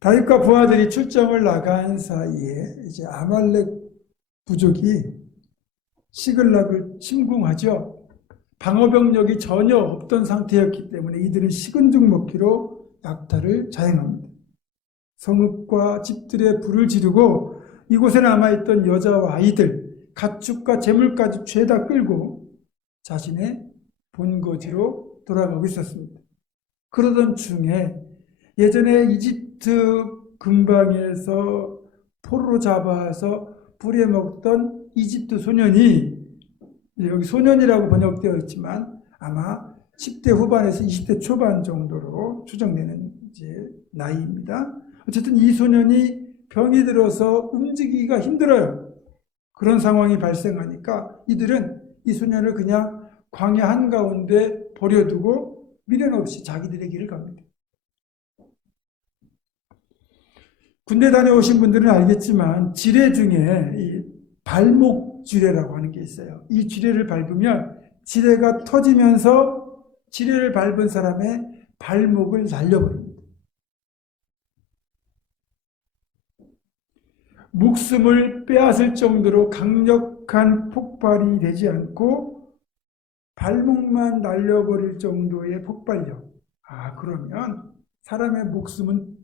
다윗과 부하들이 출정을 나간 사이에 이제 아말렉 부족이 시글락을 침공하죠. 방어병력이 전혀 없던 상태였기 때문에 이들은 식은 죽 먹기로 약탈을 자행합니다. 성읍과 집들에 불을 지르고 이곳에 남아있던 여자와 아이들, 가축과 재물까지 죄다 끌고 자신의 본거지로 돌아가고 있었습니다. 그러던 중에 예전에 이집트 근방에서 포로로 잡아서 부려먹던 이집트 소년이, 여기 소년이라고 번역되어 있지만 아마 10대 후반에서 20대 초반 정도로 추정되는 이제 나이입니다. 어쨌든 이 소년이 병이 들어서 움직이기가 힘들어요. 그런 상황이 발생하니까 이들은 이 소년을 그냥 광야 한가운데 버려두고 미련 없이 자기들의 길을 갑니다. 군대 다녀오신 분들은 알겠지만 지뢰 중에 이 발목 지뢰라고 하는 게 있어요. 이 지뢰를 밟으면 지뢰가 터지면서 지뢰를 밟은 사람의 발목을 날려버립니다. 목숨을 빼앗을 정도로 강력한 폭발이 되지 않고 발목만 날려버릴 정도의 폭발력. 그러면 사람의 목숨은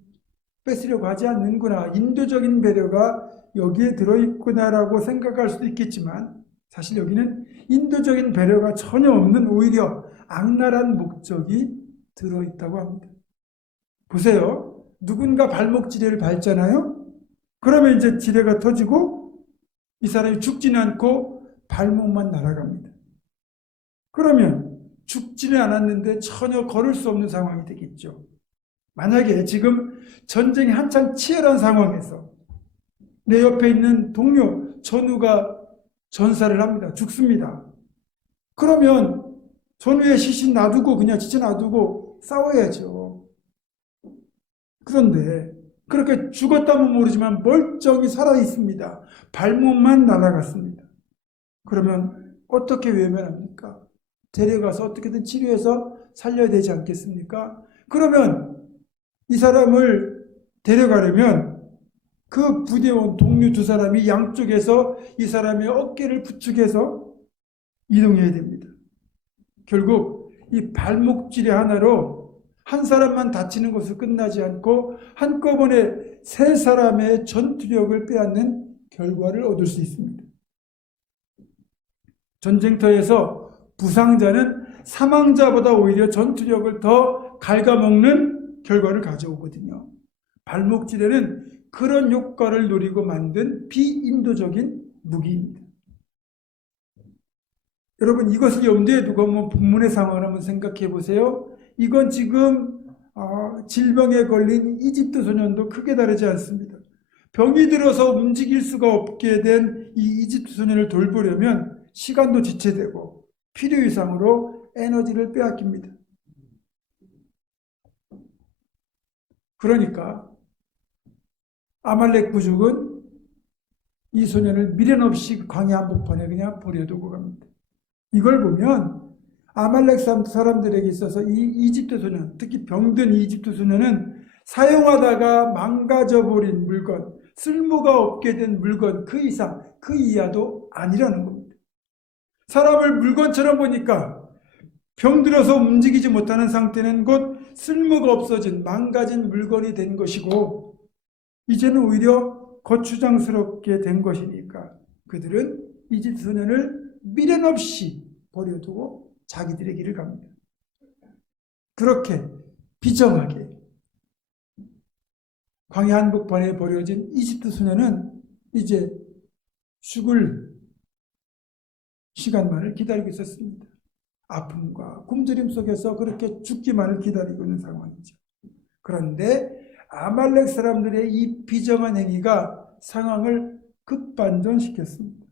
뺏으려고 하지 않는구나. 인도적인 배려가 여기에 들어있구나라고 생각할 수도 있겠지만 사실 여기는 인도적인 배려가 전혀 없는 오히려 악랄한 목적이 들어있다고 합니다. 보세요. 누군가 발목 지뢰를 밟잖아요. 그러면 이제 지뢰가 터지고 이 사람이 죽지는 않고 발목만 날아갑니다. 그러면 죽지는 않았는데 전혀 걸을 수 없는 상황이 되겠죠. 만약에 지금 전쟁이 한창 치열한 상황에서 내 옆에 있는 동료, 전우가 전사를 합니다. 죽습니다. 그러면 전우의 시신 놔두고 그냥 지쳐 놔두고 싸워야죠. 그런데 그렇게 죽었다면 모르지만 멀쩡히 살아있습니다. 발목만 날아갔습니다. 그러면 어떻게 외면합니까? 데려가서 어떻게든 치료해서 살려야 되지 않겠습니까? 그러면 이 사람을 데려가려면 그 부대원 동료 두 사람이 양쪽에서 이 사람의 어깨를 부축해서 이동해야 됩니다. 결국 이 발목지뢰 하나로 한 사람만 다치는 것으로 끝나지 않고 한꺼번에 세 사람의 전투력을 빼앗는 결과를 얻을 수 있습니다. 전쟁터에서 부상자는 사망자보다 오히려 전투력을 더 갉아먹는 결과를 가져오거든요. 발목지뢰는 그런 효과를 노리고 만든 비인도적인 무기입니다. 여러분, 이것을 염두에 두고 한번 본문의 상황을 한번 생각해 보세요. 이건 지금 질병에 걸린 이집트 소년도 크게 다르지 않습니다. 병이 들어서 움직일 수가 없게 된 이 이집트 소년을 돌보려면 시간도 지체되고 필요 이상으로 에너지를 빼앗깁니다. 그러니까 아말렉 부족은 이 소년을 미련 없이 광야 한복판에 그냥 버려두고 갑니다. 이걸 보면 아말렉 사람들에게 있어서 이 이집트 소년, 특히 병든 이집트 소년은 사용하다가 망가져버린 물건, 쓸모가 없게 된 물건 그 이상, 그 이하도 아니라는 겁니다. 사람을 물건처럼 보니까 병들어서 움직이지 못하는 상태는 곧 쓸모가 없어진 망가진 물건이 된 것이고 이제는 오히려 거추장스럽게 된 것이니까 그들은 이집트 소년을 미련 없이 버려두고 자기들의 길을 갑니다. 그렇게 비정하게 광야 한복판에 버려진 이집트 소년은 이제 죽을 시간만을 기다리고 있었습니다. 아픔과 굶주림 속에서 그렇게 죽기만을 기다리고 있는 상황이죠. 그런데 아말렉 사람들의 이 비정한 행위가 상황을 급반전시켰습니다.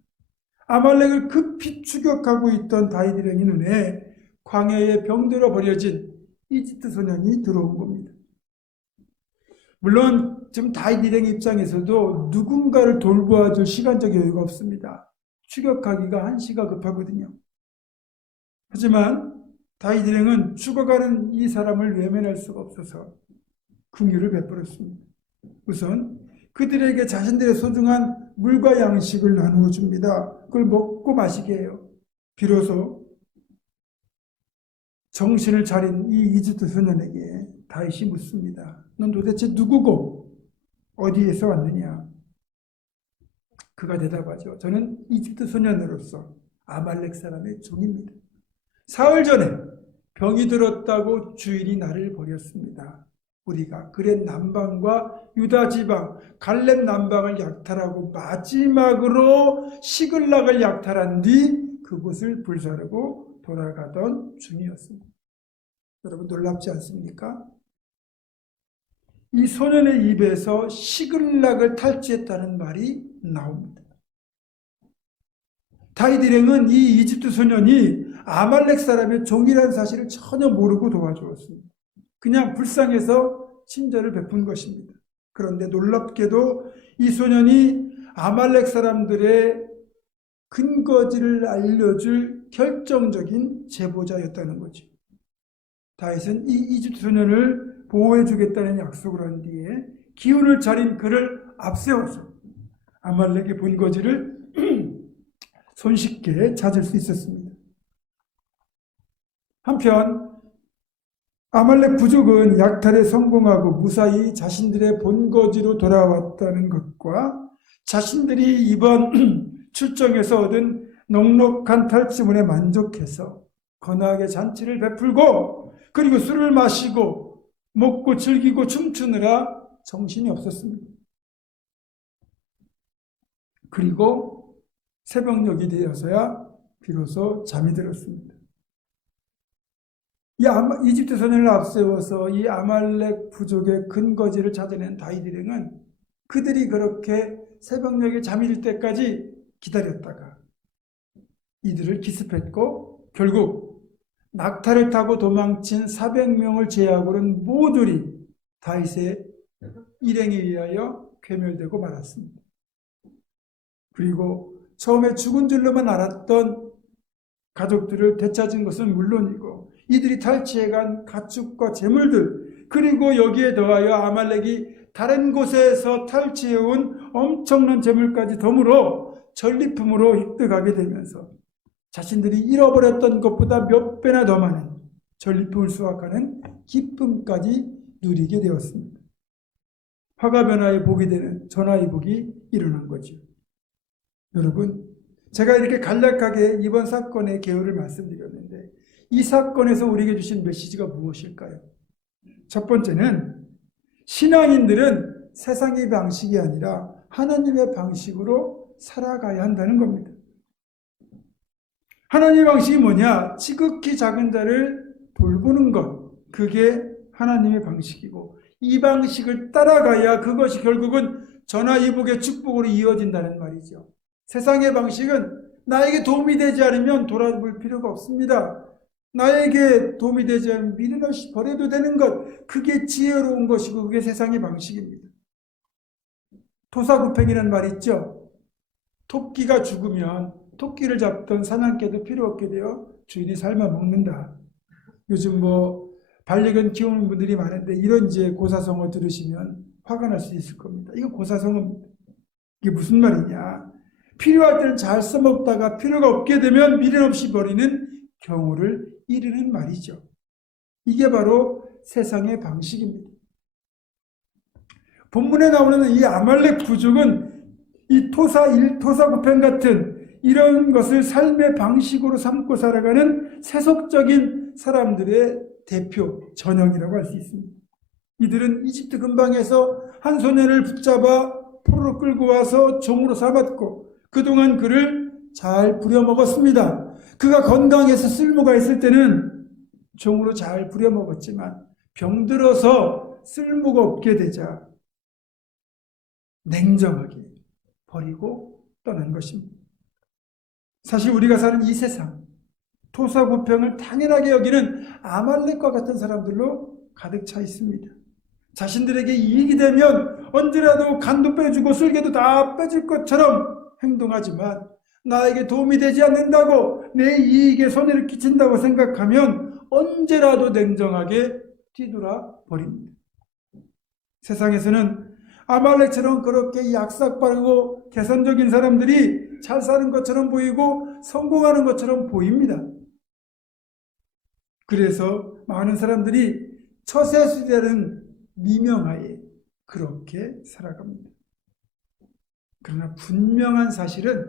아말렉을 급히 추격하고 있던 다윗 일행의 눈에 광야에 병들어 버려진 이집트 소년이 들어온 겁니다. 물론 지금 다윗 일행 입장에서도 누군가를 돌보아줄 시간적 여유가 없습니다. 추격하기가 한시가 급하거든요. 하지만 다윗 일행은 죽어가는 이 사람을 외면할 수가 없어서 긍휼을 베풀었습니다. 우선 그들에게 자신들의 소중한 물과 양식을 나누어 줍니다. 그걸 먹고 마시게 해요. 비로소 정신을 차린 이 이집트 소년에게 다윗이 묻습니다. 넌 도대체 누구고 어디에서 왔느냐? 그가 대답하죠. 저는 이집트 소년으로서 아말렉 사람의 종입니다. 사흘 전에 병이 들었다고 주인이 나를 버렸습니다. 우리가 그렛 남방과 유다 지방, 갈렙 남방을 약탈하고 마지막으로 시글락을 약탈한 뒤 그곳을 불사르고 돌아가던 중이었습니다. 여러분 놀랍지 않습니까? 이 소년의 입에서 시글락을 탈취했다는 말이 나옵니다. 다윗 일행은 이 이집트 소년이 아말렉 사람의 종이라는 사실을 전혀 모르고 도와주었습니다. 그냥 불쌍해서 친절을 베푼 것입니다. 그런데 놀랍게도 이 소년이 아말렉 사람들의 근거지를 알려줄 결정적인 제보자였다는 거죠. 다윗은 이 이집트 소년을 보호해주겠다는 약속을 한 뒤에 기운을 차린 그를 앞세워서 아말렉의 본거지를 손쉽게 찾을 수 있었습니다. 한편 아말렉 부족은 약탈에 성공하고 무사히 자신들의 본거지로 돌아왔다는 것과 자신들이 이번 출정에서 얻은 넉넉한 탈취문에 만족해서 거나하게 잔치를 베풀고 그리고 술을 마시고 먹고 즐기고 춤추느라 정신이 없었습니다. 그리고 새벽녘이 되어서야 비로소 잠이 들었습니다. 이 이집트 소년을 앞세워서 이 아말렉 부족의 근거지를 찾아낸 다윗 일행은 그들이 그렇게 새벽녘에 잠이 들 때까지 기다렸다가 이들을 기습했고 결국 낙타를 타고 도망친 400명을 제하고는 모조리 다윗의 일행에 의하여 괴멸되고 말았습니다. 그리고 처음에 죽은 줄로만 알았던 가족들을 되찾은 것은 물론이고 이들이 탈취해간 가축과 재물들 그리고 여기에 더하여 아말렉이 다른 곳에서 탈취해온 엄청난 재물까지 덤으로 전리품으로 획득하게 되면서 자신들이 잃어버렸던 것보다 몇 배나 더 많은 전리품을 수확하는 기쁨까지 누리게 되었습니다. 화가 변화에 복이 되는 전화의 복이 일어난 거죠. 여러분, 제가 이렇게 간략하게 이번 사건의 개요를 말씀드렸는데 이 사건에서 우리에게 주신 메시지가 무엇일까요? 첫 번째는 신앙인들은 세상의 방식이 아니라 하나님의 방식으로 살아가야 한다는 겁니다. 하나님의 방식이 뭐냐? 지극히 작은 자를 돌보는 것. 그게 하나님의 방식이고 이 방식을 따라가야 그것이 결국은 전화위복의 축복으로 이어진다는 말이죠. 세상의 방식은 나에게 도움이 되지 않으면 돌아볼 필요가 없습니다. 나에게 도움이 되지 않으면 미련 없이 버려도 되는 것. 그게 지혜로운 것이고 그게 세상의 방식입니다. 토사구팽이라는 말 있죠. 토끼가 죽으면 토끼를 잡던 사냥개도 필요 없게 되어 주인이 삶아 먹는다. 요즘 반려견 키우는 분들이 많은데 이런 이제 고사성어 들으시면 화가 날 수 있을 겁니다. 이거 고사성어입니다. 이게 무슨 말이냐. 필요할 때는 잘 써먹다가 필요가 없게 되면 미련 없이 버리는 경우를 이르는 말이죠. 이게 바로 세상의 방식입니다. 본문에 나오는 이 아말렉 부족은 이 토사구팽 같은 이런 것을 삶의 방식으로 삼고 살아가는 세속적인 사람들의 대표 전형이라고 할 수 있습니다. 이들은 이집트 근방에서 한 소년을 붙잡아 포로로 끌고 와서 종으로 삼았고 그동안 그를 잘 부려먹었습니다. 그가 건강해서 쓸모가 있을 때는 종으로 잘 부려먹었지만 병들어서 쓸모가 없게 되자 냉정하게 버리고 떠난 것입니다. 사실 우리가 사는 이 세상, 토사구팽을 당연하게 여기는 아말렉과 같은 사람들로 가득 차 있습니다. 자신들에게 이익이 되면 언제라도 간도 빼주고 쓸개도 다 빼줄 것처럼 행동하지만 나에게 도움이 되지 않는다고 내 이익에 손해를 끼친다고 생각하면 언제라도 냉정하게 뒤돌아 버립니다. 세상에서는 아말렉처럼 그렇게 약삭 빠르고 개선적인 사람들이 잘 사는 것처럼 보이고 성공하는 것처럼 보입니다. 그래서 많은 사람들이 처세술이라는 미명하에 그렇게 살아갑니다. 그러나 분명한 사실은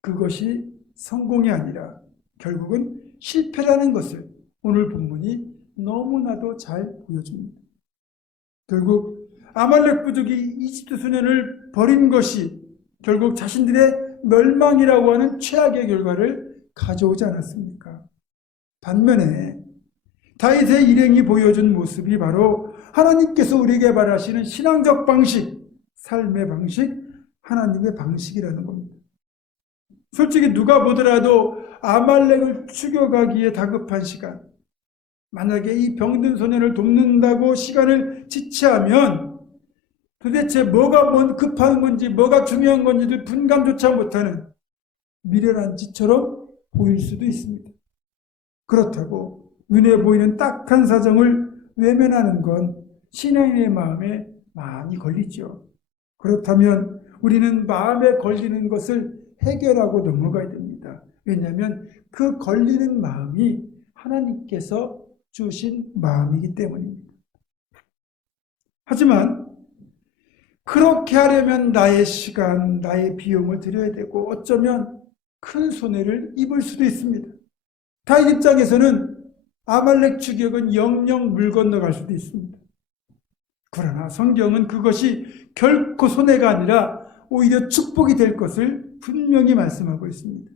그것이 성공이 아니라 결국은 실패라는 것을 오늘 본문이 너무나도 잘 보여줍니다. 결국 아말렉 부족이 이집트 소년을 버린 것이 결국 자신들의 멸망이라고 하는 최악의 결과를 가져오지 않았습니까? 반면에 다윗의 일행이 보여준 모습이 바로 하나님께서 우리에게 바라시는 신앙적 방식, 삶의 방식, 하나님의 방식이라는 겁니다. 솔직히 누가 보더라도 아말렉을 죽여가기에 다급한 시간, 만약에 이 병든 소년을 돕는다고 시간을 지체하면 도대체 뭐가 급한 건지 뭐가 중요한 건지를 분간조차 못하는 미련한 짓처럼 보일 수도 있습니다. 그렇다고 눈에 보이는 딱한 사정을 외면하는 건 신앙인의 마음에 많이 걸리죠. 그렇다면 우리는 마음에 걸리는 것을 해결하고 넘어가야 됩니다. 왜냐하면 그 걸리는 마음이 하나님께서 주신 마음이기 때문입니다. 하지만 그렇게 하려면 나의 시간, 나의 비용을 들여야 되고 어쩌면 큰 손해를 입을 수도 있습니다. 다윗 입장에서는 아말렉 추격은 영영 물 건너갈 수도 있습니다. 그러나 성경은 그것이 결코 손해가 아니라 오히려 축복이 될 것을 분명히 말씀하고 있습니다.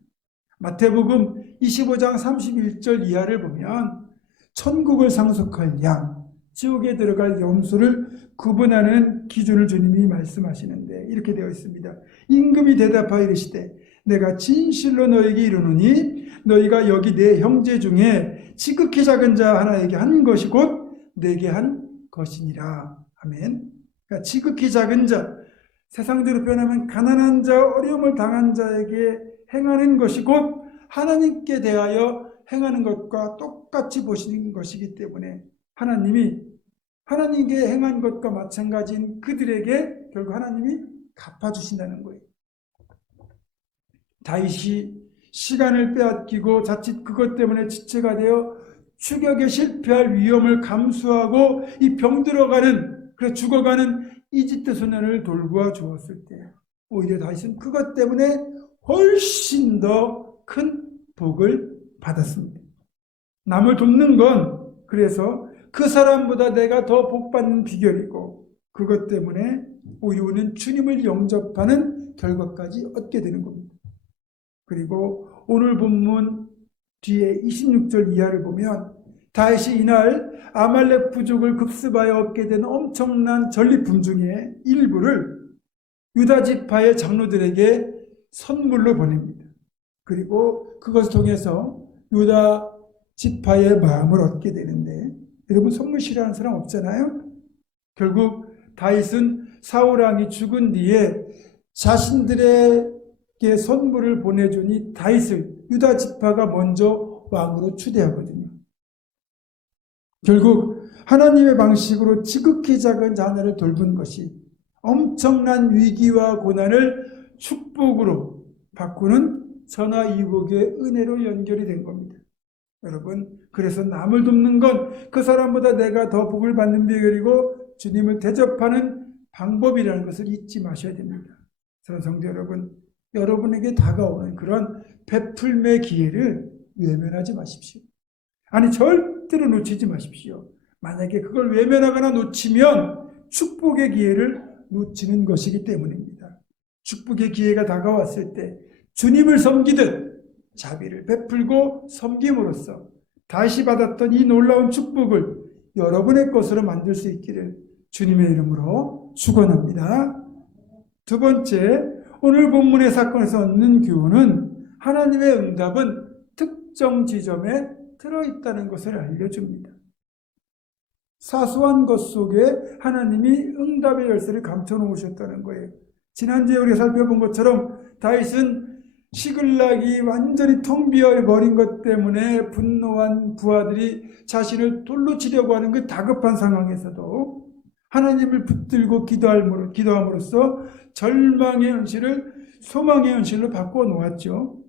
마태복음 25장 31절 이하를 보면 천국을 상속할 양, 지옥에 들어갈 염소를 구분하는 기준을 주님이 말씀하시는데 이렇게 되어 있습니다. 임금이 대답하여 이르시되 내가 진실로 너에게 이르노니 너희가 여기 내 형제 중에 지극히 작은 자 하나에게 한 것이 곧 내게 한 것이니라. 아멘. 그러니까 지극히 작은 자, 세상대로 표현하면 가난한 자, 어려움을 당한 자에게 행하는 것이 곧 하나님께 대하여 행하는 것과 똑같이 보시는 것이기 때문에 하나님이 하나님께 행한 것과 마찬가지인 그들에게 결국 하나님이 갚아주신다는 거예요. 다윗이 시간을 빼앗기고 자칫 그것 때문에 지체가 되어 추격에 실패할 위험을 감수하고 이 병들어가는, 그래 죽어가는 이집트 소년을 돌보아 주었을 때 오히려 다윗은 그것 때문에 훨씬 더 큰 복을 받았습니다. 남을 돕는 건 그래서 그 사람보다 내가 더 복받는 비결이고 그것 때문에 오히려 우리는 주님을 영접하는 결과까지 얻게 되는 겁니다. 그리고 오늘 본문 뒤에 26절 이하를 보면 다윗이 이날 아말렉 부족을 급습하여 얻게 된 엄청난 전리품 중에 일부를 유다 지파의 장로들에게 선물로 보냅니다. 그리고 그것을 통해서 유다 지파의 마음을 얻게 되는데 여러분 선물 싫어하는 사람 없잖아요. 결국 다윗은 사울 왕이 죽은 뒤에 자신들에게 선물을 보내주니 다윗을 유다 지파가 먼저 왕으로 추대하거든요. 결국 하나님의 방식으로 지극히 작은 자녀를 돌본 것이 엄청난 위기와 고난을 축복으로 바꾸는 전화위복의 은혜로 연결이 된 겁니다. 여러분, 그래서 남을 돕는 건 그 사람보다 내가 더 복을 받는 비결이고 주님을 대접하는 방법이라는 것을 잊지 마셔야 됩니다. 사랑하는 성도 여러분, 여러분에게 다가오는 그런 베풀매 기회를 외면하지 마십시오. 아니, 절대로 놓치지 마십시오. 만약에 그걸 외면하거나 놓치면 축복의 기회를 놓치는 것이기 때문입니다. 축복의 기회가 다가왔을 때 주님을 섬기듯 자비를 베풀고 섬김으로써 다시 받았던 이 놀라운 축복을 여러분의 것으로 만들 수 있기를 주님의 이름으로 축원합니다. 두 번째, 오늘 본문의 사건에서 얻는 교훈은 하나님의 응답은 특정 지점에 들어있다는 것을 알려줍니다. 사소한 것 속에 하나님이 응답의 열쇠를 감춰놓으셨다는 거예요. 지난주에 우리가 살펴본 것처럼 다윗은 시글락이 완전히 텅 비어버린 것 때문에 분노한 부하들이 자신을 돌로 치려고 하는 그 다급한 상황에서도 하나님을 붙들고 기도함으로써 절망의 현실을 소망의 현실로 바꾸어 놓았죠.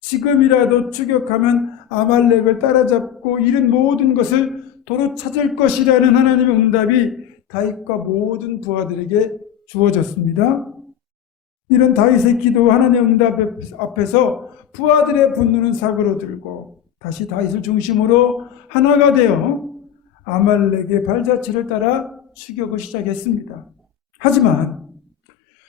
지금이라도 추격하면 아말렉을 따라잡고 잃은 모든 것을 도로 찾을 것이라는 하나님의 응답이 다윗과 모든 부하들에게 주어졌습니다. 이런 다윗의 기도 하나님의 응답 앞에서 부하들의 분노는 사그러들고 다시 다윗을 중심으로 하나가 되어 아말렉의 발자취를 따라 추격을 시작했습니다. 하지만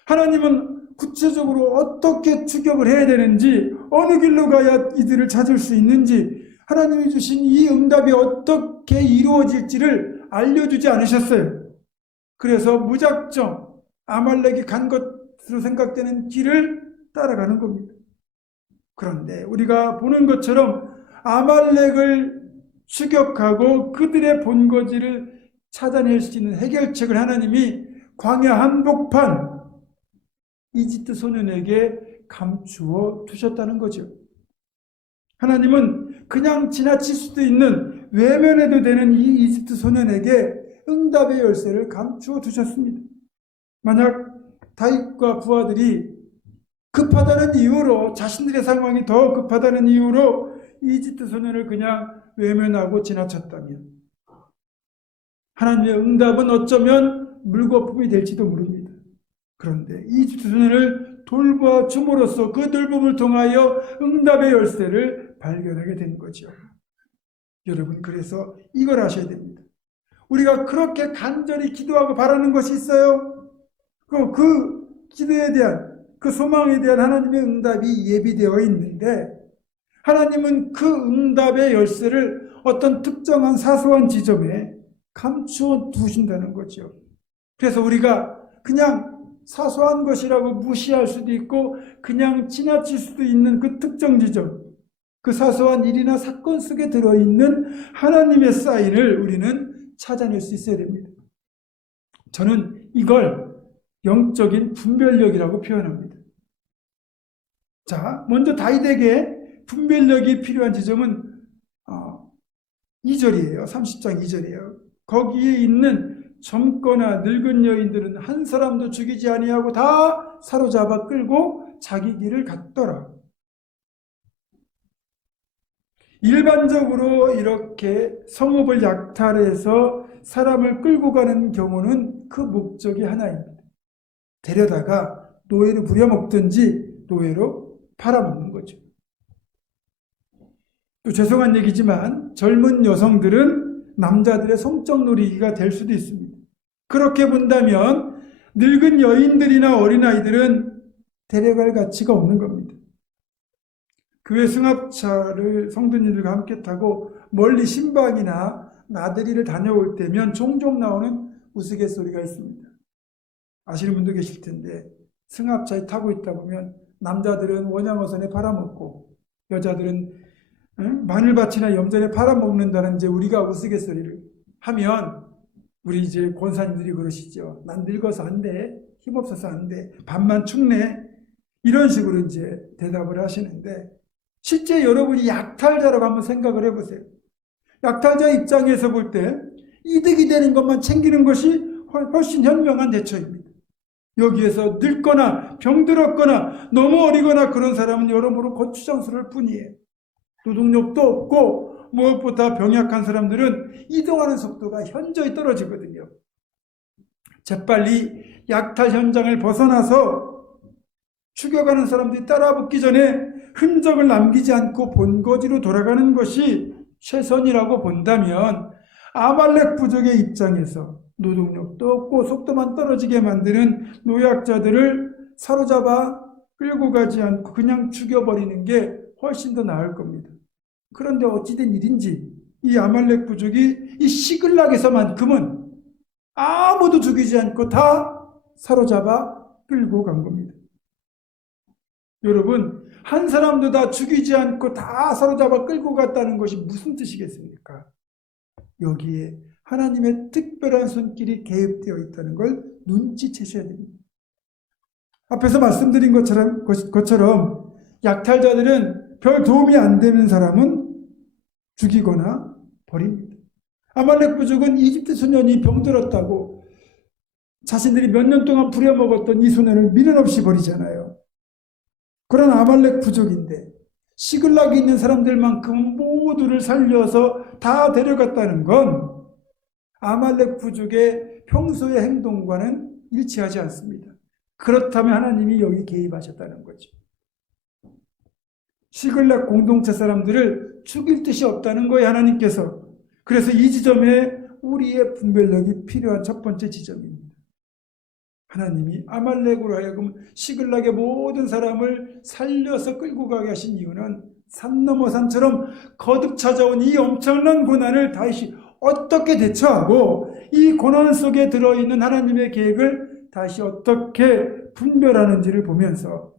하나님은 구체적으로 어떻게 추격을 해야 되는지, 어느 길로 가야 이들을 찾을 수 있는지, 하나님이 주신 이 응답이 어떻게 이루어질지를 알려주지 않으셨어요. 그래서 무작정 아말렉이 간 것으로 생각되는 길을 따라가는 겁니다. 그런데 우리가 보는 것처럼 아말렉을 추격하고 그들의 본거지를 찾아낼 수 있는 해결책을 하나님이 광야 한복판 이집트 소년에게 감추어 두셨다는 거죠. 하나님은 그냥 지나칠 수도 있는, 외면해도 되는 이 이집트 소년에게 응답의 열쇠를 감추어 두셨습니다. 만약 다윗과 부하들이 급하다는 이유로, 자신들의 상황이 더 급하다는 이유로 이집트 소년을 그냥 외면하고 지나쳤다면 하나님의 응답은 어쩌면 물거품이 될지도 모릅니다. 그런데 이집트 소년을 돌봐줌으로써 그 돌봄을 통하여 응답의 열쇠를 발견하게 된 거죠. 여러분, 그래서 이걸 아셔야 됩니다. 우리가 그렇게 간절히 기도하고 바라는 것이 있어요. 그 기도에 대한, 그 소망에 대한 하나님의 응답이 예비되어 있는데, 하나님은 그 응답의 열쇠를 어떤 특정한 사소한 지점에 감추어 두신다는 거죠. 그래서 우리가 그냥 사소한 것이라고 무시할 수도 있고 그냥 지나칠 수도 있는 그 특정 지점, 그 사소한 일이나 사건 속에 들어있는 하나님의 사인을 우리는 찾아낼 수 있어야 됩니다. 저는 이걸 영적인 분별력이라고 표현합니다. 자, 먼저 다윗에게 분별력이 필요한 지점은 2절이에요. 30장 2절이에요. 거기에 있는 젊거나 늙은 여인들은 한 사람도 죽이지 아니하고 다 사로잡아 끌고 자기 길을 갔더라. 일반적으로 이렇게 성읍을 약탈해서 사람을 끌고 가는 경우는 그 목적이 하나입니다. 데려다가 노예로 부려먹든지 노예로 팔아먹는 거죠. 또 죄송한 얘기지만 젊은 여성들은 남자들의 성적 놀이기가 될 수도 있습니다. 그렇게 본다면 늙은 여인들이나 어린아이들은 데려갈 가치가 없는 겁니다. 교회 승합차를 성도님들과 함께 타고 멀리 신방이나 나들이를 다녀올 때면 종종 나오는 우스갯소리가 있습니다. 아시는 분도 계실 텐데, 승합차에 타고 있다 보면 남자들은 원양어선에 팔아먹고 여자들은 마늘밭이나 염전에 팔아먹는다는 이제 우리가 우스갯소리를 하면, 우리 이제 권사님들이 그러시죠. 난 늙어서 안 돼. 힘없어서 안 돼. 밥만 축내. 이런 식으로 이제 대답을 하시는데, 실제 여러분이 약탈자라고 한번 생각을 해보세요. 약탈자 입장에서 볼 때 이득이 되는 것만 챙기는 것이 훨씬 현명한 대처입니다. 여기에서 늙거나 병들었거나 너무 어리거나 그런 사람은 여러모로 고추장스러울 뿐이에요. 노동력도 없고 무엇보다 병약한 사람들은 이동하는 속도가 현저히 떨어지거든요. 재빨리 약탈 현장을 벗어나서 추격하는 사람들이 따라붙기 전에 흔적을 남기지 않고 본거지로 돌아가는 것이 최선이라고 본다면, 아말렉 부족의 입장에서 노동력도 없고 속도만 떨어지게 만드는 노약자들을 사로잡아 끌고 가지 않고 그냥 죽여버리는 게 훨씬 더 나을 겁니다. 그런데 어찌된 일인지 이 아말렉 부족이 이 시글락에서만큼은 아무도 죽이지 않고 다 사로잡아 끌고 간 겁니다. 여러분, 한 사람도 다 죽이지 않고 다 사로잡아 끌고 갔다는 것이 무슨 뜻이겠습니까? 여기에 하나님의 특별한 손길이 개입되어 있다는 걸 눈치채셔야 됩니다. 앞에서 말씀드린 것처럼 약탈자들은 별 도움이 안 되는 사람은 죽이거나 버립니다. 아말렉 부족은 이집트 소년이 병들었다고 자신들이 몇 년 동안 부려먹었던 이 소년을 미련 없이 버리잖아요. 그런 아말렉 부족인데 시글락에 있는 사람들만큼 모두를 살려서 다 데려갔다는 건 아말렉 부족의 평소의 행동과는 일치하지 않습니다. 그렇다면 하나님이 여기 개입하셨다는 거죠. 시글락 공동체 사람들을 죽일 뜻이 없다는 거예요, 하나님께서. 그래서 이 지점에 우리의 분별력이 필요한 첫 번째 지점입니다. 하나님이 아말렉으로 하여금 시글락의 모든 사람을 살려서 끌고 가게 하신 이유는 산 넘어 산처럼 거듭 찾아온 이 엄청난 고난을 다시 어떻게 대처하고 이 고난 속에 들어있는 하나님의 계획을 다시 어떻게 분별하는지를 보면서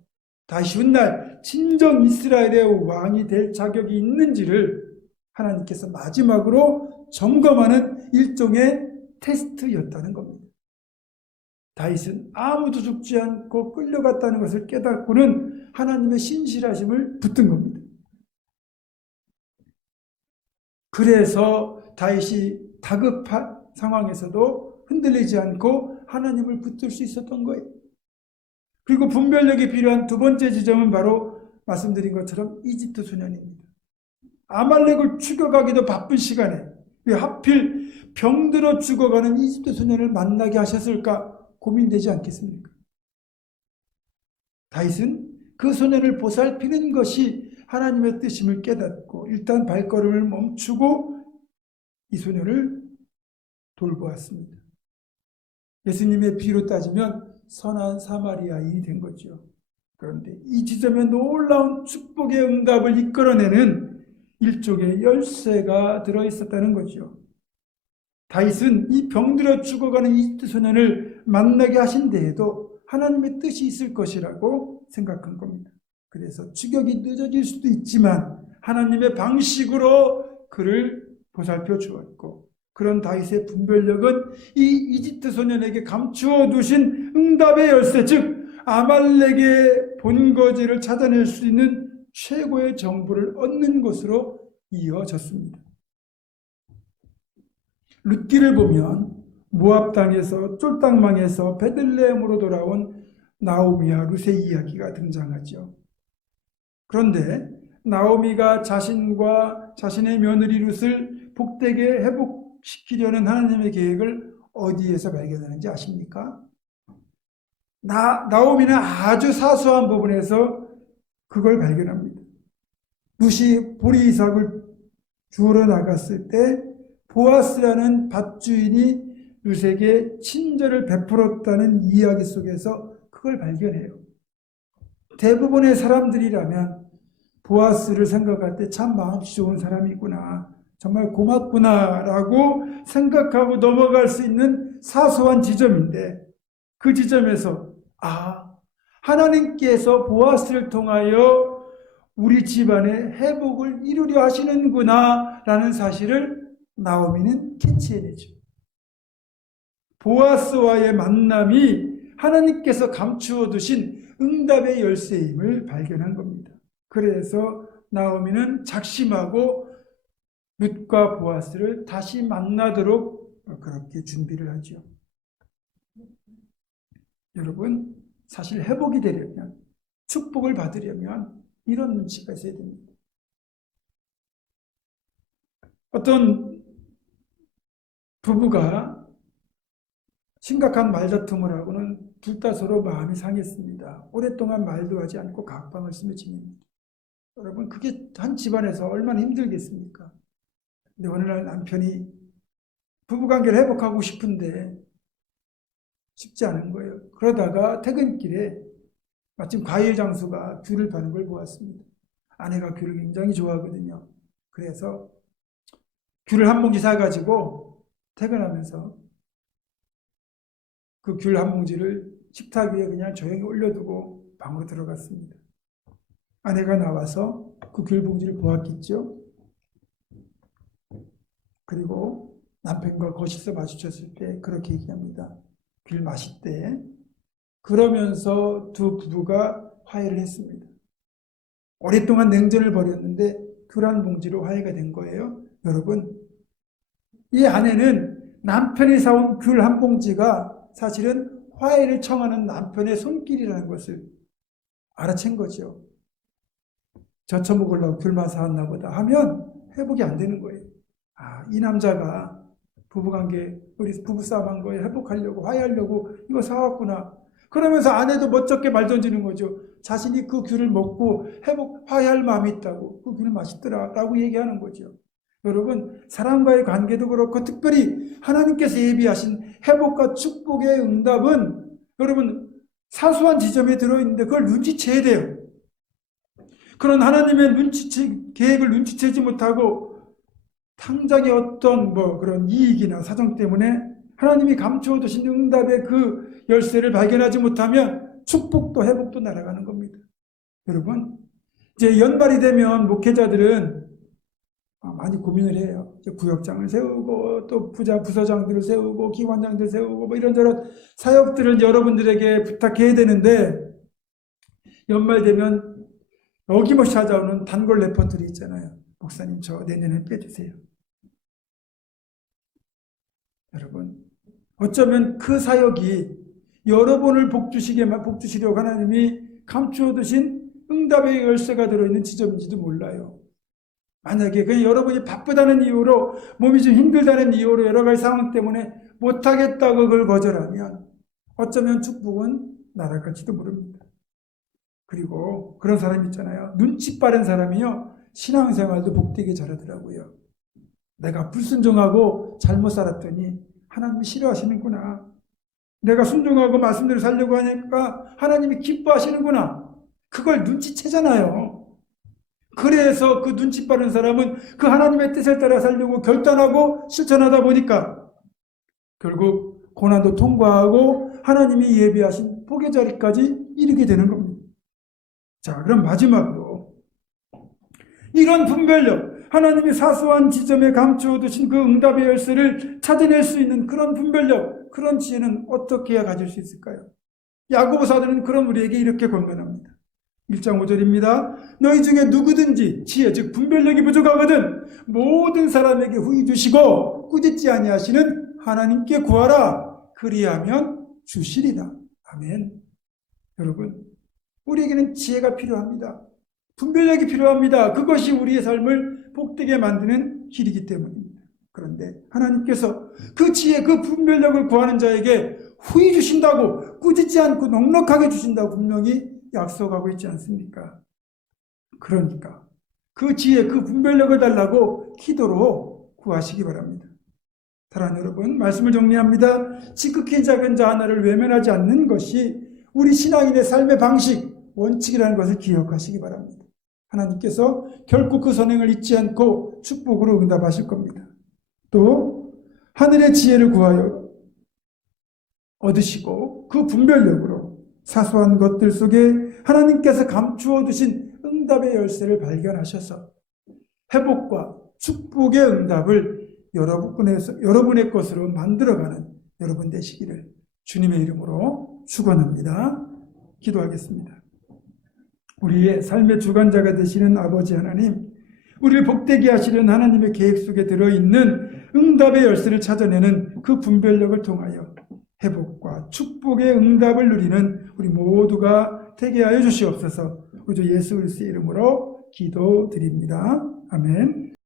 다시 훗날 진정 이스라엘의 왕이 될 자격이 있는지를 하나님께서 마지막으로 점검하는 일종의 테스트였다는 겁니다. 다윗은 아무도 죽지 않고 끌려갔다는 것을 깨닫고는 하나님의 신실하심을 붙든 겁니다. 그래서 다윗이 다급한 상황에서도 흔들리지 않고 하나님을 붙들 수 있었던 거예요. 그리고 분별력이 필요한 두 번째 지점은 바로 말씀드린 것처럼 이집트 소년입니다. 아말렉을 죽여가기도 바쁜 시간에 왜 하필 병들어 죽어가는 이집트 소년을 만나게 하셨을까 고민되지 않겠습니까? 다윗은 그 소년을 보살피는 것이 하나님의 뜻임을 깨닫고 일단 발걸음을 멈추고 이 소년을 돌보았습니다. 예수님의 비유로 따지면 선한 사마리아인이 된 거죠. 그런데 이 지점에 놀라운 축복의 응답을 이끌어내는 일종의 열쇠가 들어있었다는 거죠. 다윗은 이 병들어 죽어가는 이집트 소년을 만나게 하신 데에도 하나님의 뜻이 있을 것이라고 생각한 겁니다. 그래서 추격이 늦어질 수도 있지만 하나님의 방식으로 그를 보살펴 주었고, 그런 다윗의 분별력은 이 이집트 소년에게 감추어 두신 응답의 열쇠, 즉 아말렉의 본거지를 찾아낼 수 있는 최고의 정보를 얻는 것으로 이어졌습니다. 룻기를 보면 모압 땅에서 쫄딱 망해서 베들레헴으로 돌아온 나오미와 룻의 이야기가 등장하죠. 그런데 나오미가 자신과 자신의 며느리 룻을 복되게 회복시키려는 하나님의 계획을 어디에서 발견하는지 아십니까? 나오미는 아주 사소한 부분에서 그걸 발견합니다. 룻이 보리 이삭을 주우러 나갔을 때 보아스라는 밭주인이 룻에게 친절을 베풀었다는 이야기 속에서 그걸 발견해요. 대부분의 사람들이라면 보아스를 생각할 때 참 마음씨 좋은 사람이구나, 정말 고맙구나라고 생각하고 넘어갈 수 있는 사소한 지점인데, 그 지점에서 하나님께서 보아스를 통하여 우리 집안의 회복을 이루려 하시는구나 라는 사실을 나오미는 캐치해내죠. 보아스와의 만남이 하나님께서 감추어 두신 응답의 열쇠임을 발견한 겁니다. 그래서 나오미는 작심하고 룻과 보아스를 다시 만나도록 그렇게 준비를 하죠. 여러분, 사실 회복이 되려면, 축복을 받으려면 이런 눈치가 있어야 됩니다. 어떤 부부가 심각한 말다툼을 하고는 둘 다 서로 마음이 상했습니다. 오랫동안 말도 하지 않고 각방을 쓰며 지냅니다. 여러분, 그게 한 집안에서 얼마나 힘들겠습니까? 근데 어느 날 남편이 부부관계를 회복하고 싶은데 쉽지 않은 거예요. 그러다가 퇴근길에 마침 과일 장수가 귤을 파는 걸 보았습니다. 아내가 귤을 굉장히 좋아하거든요. 그래서 귤을 한 봉지 사가지고 퇴근하면서 그 귤 한 봉지를 식탁 위에 그냥 조용히 올려두고 방으로 들어갔습니다. 아내가 나와서 그 귤 봉지를 보았겠죠. 그리고 남편과 거실에서 마주쳤을 때 그렇게 얘기합니다. 귤 맛있대. 그러면서 두 부부가 화해를 했습니다. 오랫동안 냉전을 벌였는데 귤 한 봉지로 화해가 된 거예요. 여러분, 이 아내는 남편이 사온 귤 한 봉지가 사실은 화해를 청하는 남편의 손길이라는 것을 알아챈 거죠. 젖혀먹으려고 귤만 사왔나 보다 하면 회복이 안 되는 거예요. 이 남자가 부부관계, 우리 부부싸움한 거에 회복하려고, 화해하려고 이거 사왔구나. 그러면서 아내도 멋쩍게 말 던지는 거죠. 자신이 그 귤을 먹고 화해할 마음이 있다고, 그 귤 맛있더라 라고 얘기하는 거죠. 여러분, 사람과의 관계도 그렇고 특별히 하나님께서 예비하신 회복과 축복의 응답은 여러분 사소한 지점에 들어있는데 그걸 눈치채야 돼요. 그런 하나님의 계획을 눈치채지 못하고 당장의 어떤 그런 이익이나 사정 때문에 하나님이 감추어 두신 응답의 그 열쇠를 발견하지 못하면 축복도 회복도 날아가는 겁니다. 여러분, 이제 연말이 되면 목회자들은 많이 고민을 해요. 구역장을 세우고 또 부서장들을 세우고 기관장들 세우고 이런저런 사역들을 여러분들에게 부탁해야 되는데 연말 되면 어김없이 찾아오는 단골 레퍼토리 있잖아요. 목사님 저 내년에 빼주세요. 여러분, 어쩌면 그 사역이 여러분을 복주시려고 하나님이 감추어 두신 응답의 열쇠가 들어있는 지점인지도 몰라요. 만약에 그냥 여러분이 바쁘다는 이유로 몸이 좀 힘들다는 이유로 여러 가지 상황 때문에 못하겠다고 그걸 거절하면 어쩌면 축복은 날아갈지도 모릅니다. 그리고 그런 사람 있잖아요. 눈치 빠른 사람이요. 신앙생활도 복되게 잘하더라고요. 내가 불순종하고 잘못 살았더니 하나님이 싫어하시는구나. 내가 순종하고 말씀대로 살려고 하니까 하나님이 기뻐하시는구나. 그걸 눈치채잖아요. 그래서 그 눈치 빠른 사람은 그 하나님의 뜻을 따라 살려고 결단하고 실천하다 보니까 결국 고난도 통과하고 하나님이 예비하신 복의 자리까지 이르게 되는 겁니다. 자, 그럼 마지막으로 이런 분별력, 하나님이 사소한 지점에 감추어 두신 그 응답의 열쇠를 찾아낼 수 있는 그런 분별력, 그런 지혜는 어떻게 해야 가질 수 있을까요? 야고보 사도는 그런 우리에게 이렇게 권면합니다. 1장 5절입니다. 너희 중에 누구든지 지혜, 즉 분별력이 부족하거든 모든 사람에게 후히 주시고 꾸짖지 아니하시는 하나님께 구하라. 그리하면 주시리라. 아멘. 여러분, 우리에게는 지혜가 필요합니다. 분별력이 필요합니다. 그것이 우리의 삶을 복되게 만드는 길이기 때문입니다. 그런데 하나님께서 그 지혜, 그 분별력을 구하는 자에게 후히 주신다고, 꾸짖지 않고 넉넉하게 주신다고 분명히 약속하고 있지 않습니까? 그러니까 그 지혜, 그 분별력을 달라고 기도로 구하시기 바랍니다. 사랑하는 여러분, 말씀을 정리합니다. 지극히 작은 자 하나를 외면하지 않는 것이 우리 신앙인의 삶의 방식, 원칙이라는 것을 기억하시기 바랍니다. 하나님께서 결코 그 선행을 잊지 않고 축복으로 응답하실 겁니다. 또 하늘의 지혜를 구하여 얻으시고 그 분별력으로 사소한 것들 속에 하나님께서 감추어 두신 응답의 열쇠를 발견하셔서 회복과 축복의 응답을 여러분의 것으로 만들어가는 여러분 되시기를 주님의 이름으로 축원합니다. 기도하겠습니다. 우리의 삶의 주관자가 되시는 아버지 하나님, 우리를 복되게 하시는 하나님의 계획 속에 들어있는 응답의 열쇠를 찾아내는 그 분별력을 통하여 회복과 축복의 응답을 누리는 우리 모두가 되게 하여 주시옵소서. 우리 주 예수 그리스도의 이름으로 기도드립니다. 아멘.